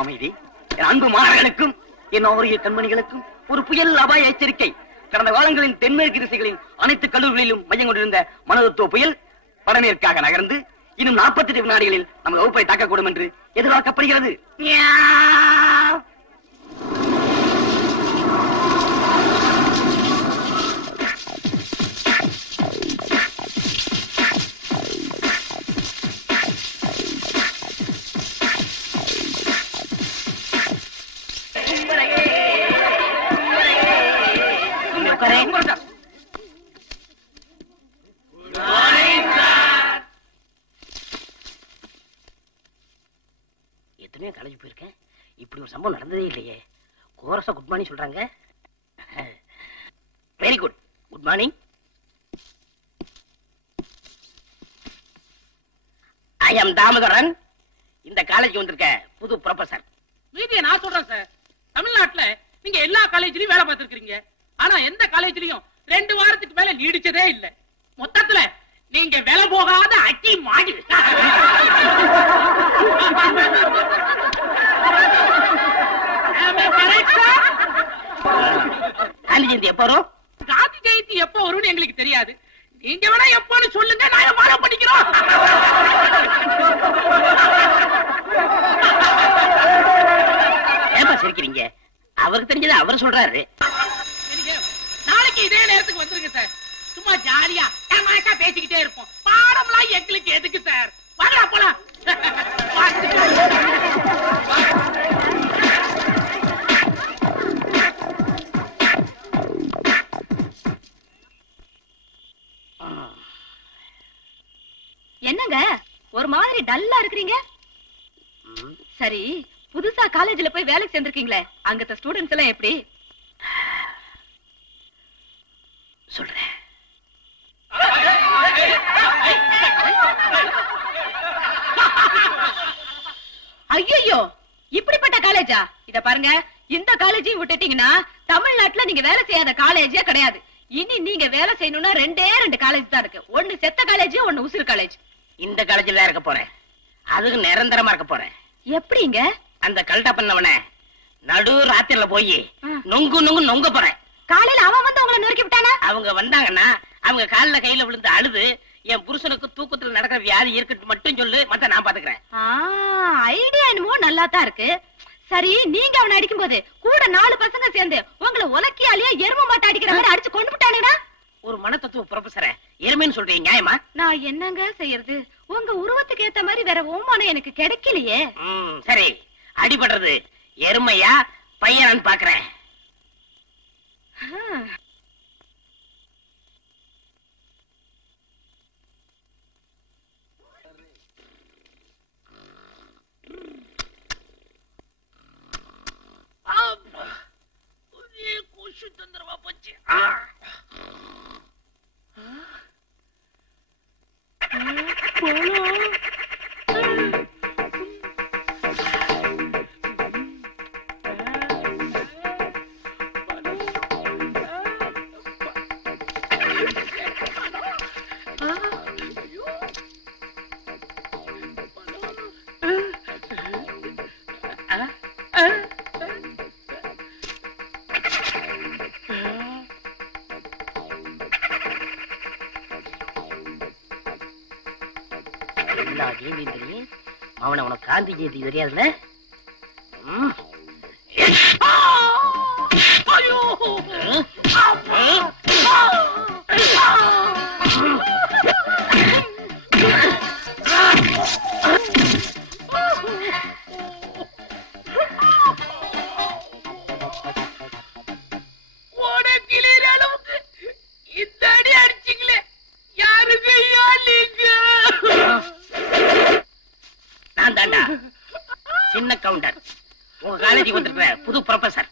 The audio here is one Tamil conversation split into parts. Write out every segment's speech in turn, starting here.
அமைதி. என் அன்பு மாணவர்களுக்கும் என் ஆரிய கண்மணிகளுக்கும் ஒரு புயல் அபாய எச்சரிக்கை. கடந்த காலங்களின் தென்மேற்கு திசைகளின் அனைத்து கல்லூரிகளிலும் மையம் கொண்டிருந்த மனோதத்துவ புயல் வடமேற்காக நகர்ந்து இன்னும் 48 வினாடிகளில் நம்ம வகுப்பை தாக்கக்கூடும் என்று எதிர்பார்க்கப்படுகிறது. எத்தனையோ காலேஜ் போயிருக்கேன், இப்படி ஒரு சம்பவம் நடந்ததே இல்லையே. கோரஸா குட் மார்னிங் சொல்றாங்க. Very good. Good morning. I am Damodaran. இந்த காலேஜ் வந்திருக்க புது ப்ரொஃபசர். மீதியை நான் சொல்றேன் சார். தமிழ்நாட்டுல நீங்க எல்லா காலேஜ்லயும் வேலை பார்த்திருக்கீங்க. ஆனா எந்த காலேஜ்லயும் 2 வாரத்துக்கு மேல நீடிச்சதே இல்ல. மொத்தத்துல நீங்க வேலை போகாத அட்டி மாடி. காந்தி ஜெயந்தி எப்போ வரும்? காந்தி ஜெயந்தி எப்போ வரும்னு எங்களுக்கு தெரியாது. நீங்க வேணா எப்போன்னு சொல்லுங்க, நாங்க மாற பண்ணிக்கிறோம். ஏப்பா சிரிக்கிறீங்க? அவருக்கு தெரிஞ்சது அவர் சொல்றாரு. நாளைக்கு இதே நேரத்துக்கு வந்துருங்க சார். சும்மா ஜாலியா தமாஷா பேசிக்கிட்டே இருப்போம். பாடம்லாம் எங்களுக்கு எதுக்கு சார்? வாடா போலாம். என்னங்க ஒரு மாதிரி டல்லா இருக்கிறீங்க? சரி, புதுசா காலேஜ்ல போய் வேலைக்கு சேர்ந்திருக்கீங்களே, அங்கத்த ஸ்டூடெண்ட்ஸ் எல்லாம் எப்படி? சொல்றேன். ஐயோ, இப்படிப்பட்ட காலேஜா? இத பாருங்க, இந்த காலேஜையும் விட்டுட்டீங்கன்னா தமிழ்நாட்டுல நீங்க வேலை செய்யாத காலேஜே கிடையாது. இனி நீங்க வேலை செய்யணும்னா 2 காலேஜ் தான் இருக்கு. ஒன்னு செத்த காலேஜ், ஒன்னு உசுறு காலேஜ். இந்த காலேஜில் தான் இருக்க போறேன். அதுக்கு நிரந்தரமா இருக்க போறேன். எப்படிங்க? அந்த கல்ட்டா பண்ணவன நடு ராத்திரில போய் நொங்க போறேன். காலையில அவன் வந்து உங்களை நொறுக்கி விட்டானா? அவங்க வந்தாங்கன்னா அவங்க காலில் கையில விழுந்து அழுது, என் புருஷனுக்கு தூக்கத்துல நடக்கிற வியாதி இருக்குன்னு மட்டும் சொல்லு, மத்த நான் பாத்துக்கிறேன். ஐடியா என்னமோ நல்லா தான் இருக்கு. சரி, நீங்க அவனை அடிக்கும் போது கூட 4 பசங்க சேர்ந்து உங்களை உலக்கியாலேயே எரும மாட்டை அடிக்கிற மாதிரி அடிச்சு கொண்டு விட்டானுடா. ஒரு மனத்தத்துவ ப்ரொஃபசர எருமைன்னு சொல்றீங்க, நியாயமா? நான் என்னங்க செய்யறது? உங்க உருவத்துக்கு ஏத்த மாதிரி வேற ஓமானம் எனக்கு கிடைக்கலையே. சரி, அடிபடுறது எருமையா பையனான்னு பாக்குறேன். கொசு தந்திரமா போச்சு. அவனை உனக்கு காந்தி ஜெயந்தி தெரியாதுல்ல? இந்த அடி அடிச்சிங்களே, யாருக்கு? நான் தாண்டா சின்ன கவுண்டர், உங்க காலேஜுக்கு வந்திருக்கிற புது ப்ரொஃபசர்.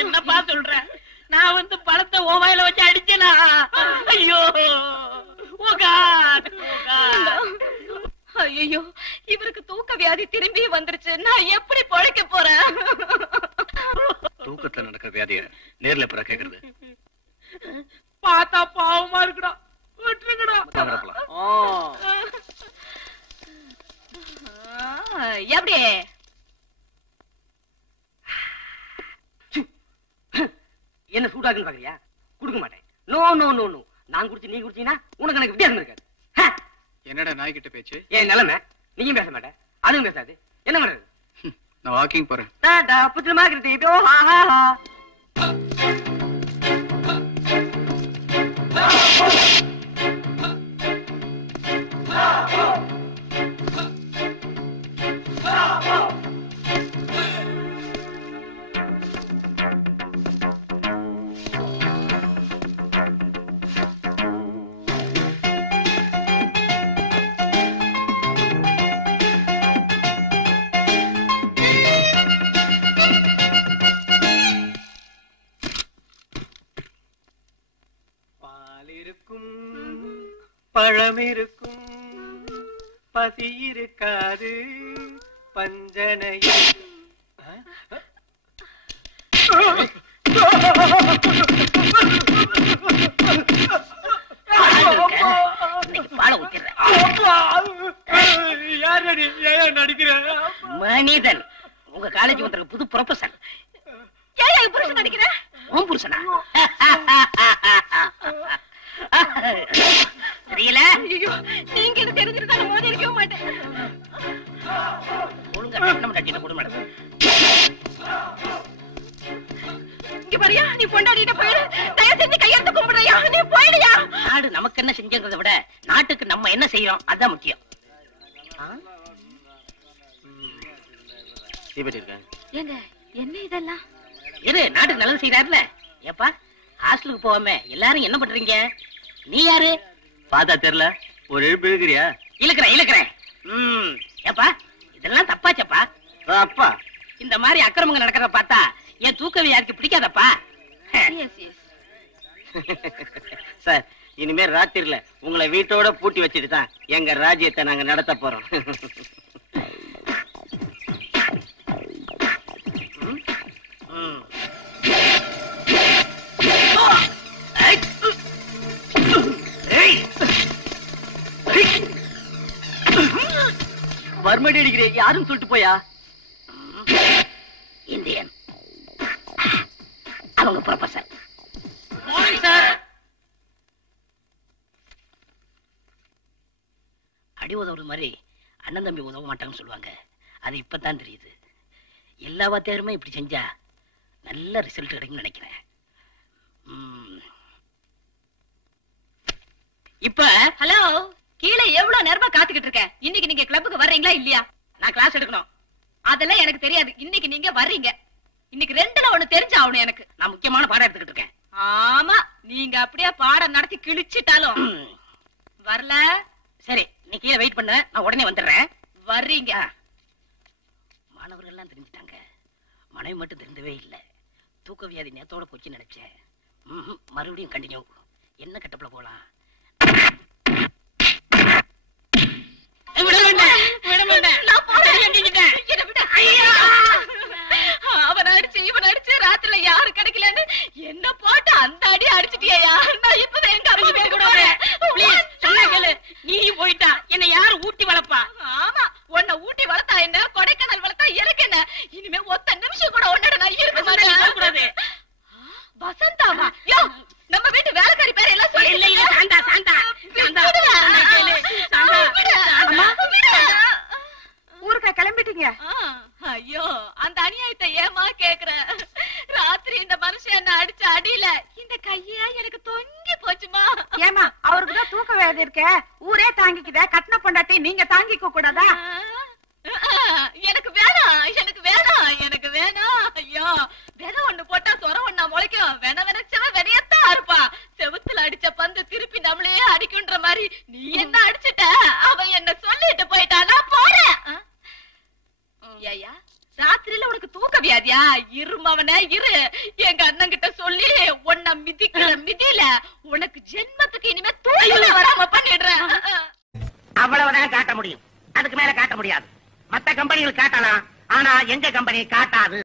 என்னப்பா சொல்ற? நான் வந்து பழத்தை ஓவாயில வச்சு அடிச்சேனா? ஐயோ, ஓகா வியாதி திரும்பி வந்துருச்சு. நான் எப்படி பொழைக்க போறேன்? தூக்கத்துல நடக்கிற வியாதிய நேர்ல பிற கேக்குறது பார்த்தா பாவமா இருக்குடா. விட்டுருங்கடா. எப்படி என்ன சூடாக்குன்னு பாக்குறியா? குடுக்க மாட்டேன். No no no no. நான் குடிச்சு நீ குடிச்சீங்கன்னா உனக்கு எனக்கு வித்தியாசம் இருக்காது. என்னடா நாய்கிட்ட பேச்சு? ஏன் நிலைமை? நீயும் பேச மாட்டேன், அதுவும் பேசாது. என்ன பண்றது? நான் வாக்கிங் போறேன். புத்திரமா பழம் இருக்கும், பசி இருக்காது, பஞ்சனையில் மனிதன். உங்க காலேஜ் வந்திருக்க புது ப்ரொஃபசர். புருஷன் நடிக்கிற? உன் புருஷனா? தெரியல. நீங்க இது தெரிஞ்சிருந்தா நான் மோதி இருக்கவே மாட்டேன். ஒழுங்கா கட்டணம் கட்டின குடும்பம். இங்க பாரியா, நீ பொண்டாடிட்ட போயிடு. தயவு செஞ்சு கையெடுத்து கும்பிடுறியா? நீ போயிடுயா. நாடு நமக்கு என்ன செஞ்சதை விட நாட்டுக்கு நம்ம என்ன செய்யறோம் அதான் முக்கியம். ஏங்க என்ன இதெல்லாம்? இரு, நாட்டுக்கு நல்லது செய்யறாருல. ஏப்பா ஹாஸ்டலுக்கு போவாம எல்லாரும் என்ன பண்றீங்க? நீ யாரு? பார்த்தா தெரியல. ஒரு எழுப்பு இருக்கிறியா? இழுக்கிறேன். ஏப்பா இதெல்லாம் தப்பாச்சப்பா. அப்பா இந்த மாதிரி அக்கிரமங்க நடக்கிறத பார்த்தா என் தூக்க வியாதிக்கு பிடிக்காதப்பா. சார், இனிமே ராத்திரில உங்களை வீட்டோட பூட்டி வச்சுட்டு தான் எங்க ராஜ்யத்தை நாங்க நடத்த போறோம். வர்மடி அடிக்கிறேன் யாரும் சொல்லிட்டு போயா? இந்தியன் அவங்க ப்ரொஃபசர். அடி உதவுற மாதிரி அண்ணன் தம்பி உதவ மாட்டாங்கன்னு சொல்லுவாங்க. அது இப்பதான் தெரியுது. எல்லா வாத்தியாருமே இப்படி செஞ்சா நல்ல ரிசல்ட் கிடைக்கும்னு நினைக்கிறேன். இப்ப ஹலோ, கீழே எவ்வளவு நேரமா காத்துக்கிட்டு இருக்கேன். இன்னைக்கு நீங்க கிளப்புக்கு வர்றீங்களா இல்லையா? நான் கிளாஸ் எடுக்கணும். அதெல்லாம் எனக்கு தெரியாது. இன்னைக்கு நீங்க வர்றீங்க. இன்னைக்கு ரெண்டுல ஒண்ணு தெரிஞ்சாகணும் எனக்கு. நான் முக்கியமான பாடம் எடுத்துக்கிட்டு இருக்கேன். ஆமா, நீங்க அப்படியே பாடம் நடத்தி கிழிச்சிட்டாலும் வரல. சரி, நீ கீழே வெயிட் பண்ண, நான் உடனே வந்துடுறேன். வர்றீங்க. மாணவர்கள் எல்லாம் தெரிஞ்சுட்டாங்க, மனைவி மட்டும் தெரிந்தவே இல்லை. தூக்க வியாதி நேத்தோட போச்சு நினைச்சேன். மறுபடியும் கண்டினியூ. என்ன கட்டப்புல போலாம்? அவன் அடிச்சு இவன் அடிச்சு ராத்திரில யாரு கிடைக்கலன்னு என்ன போட்டு அந்த அடி அடிச்சுட்டியா? நான் இப்பதான் எங்க அம்மா வீட்டுக்கு போறேன். நீ போயிட்டா என்ன யாரு ஊட்டி வளர்ப்பா? ஆமா, உன்னை ஊட்டி வளர்த்தா என்ன, கொடைக்கானல் வளர்த்தா எனக்கு என்ன? இனிமே ஒத்த நிமிஷம் கூட உன்னோட நான் இருக்க மாட்டேன். வசந்தாவா? யோ, நம்ம வீட்டு வேலைக்காரி பேர் எல்லாம் சொல்லி இல்ல இல்ல, சாந்தா சாந்தா ஊருக்கா கிளம்பிட்டீங்க? ஐயோ, அந்த அநியாயத்தை ஏமா கேக்குற? ராத்திரி இந்த மனுஷன் என்ன அடிச்ச அடியில இந்த கையா எனக்கு தொங்கி போச்சுமா. ஏமா, அவருக்குதான் தூக்க வியாதி இருக்க, ஊரே தாங்கிக்குத, கட்டின பொண்டாட்டி நீங்க தாங்கிக்க கூடாதா? எனக்கு வேணாம், எனக்கு வேணாம், எனக்கு வேணாம். ஐயோ, விதை ஒண்ணு போட்டா சொர ஒண்ணா முளைக்கும். விதைச்சவன் விதையத்தான் இருப்பா. செவுத்துல அடிச்ச பந்து திருப்பி நம்மளே அடிக்குன்ற மாதிரி நீ என்ன அடிச்சுட்ட? அவன் என்ன சொல்லிட்டு போயிட்டா, நான் போறேன். ஐயா, ராத்திரியில உனக்கு தூக்க வியாதியா? இருமவன இரு, எங்க அண்ணன் கிட்ட சொல்லி உன்னை மிதிக்கிற மிதியில உனக்கு ஜென்மத்துக்கு இனிமே தூக்கல வராம பண்ணிடுறேன். அவ்வளவுதான் காட்ட முடியும், அதுக்கு மேல காட்ட முடியாது. மத்த கம்பெனிகள் காட்டலாம், ஆனா எங்க கம்பெனி காட்டாது.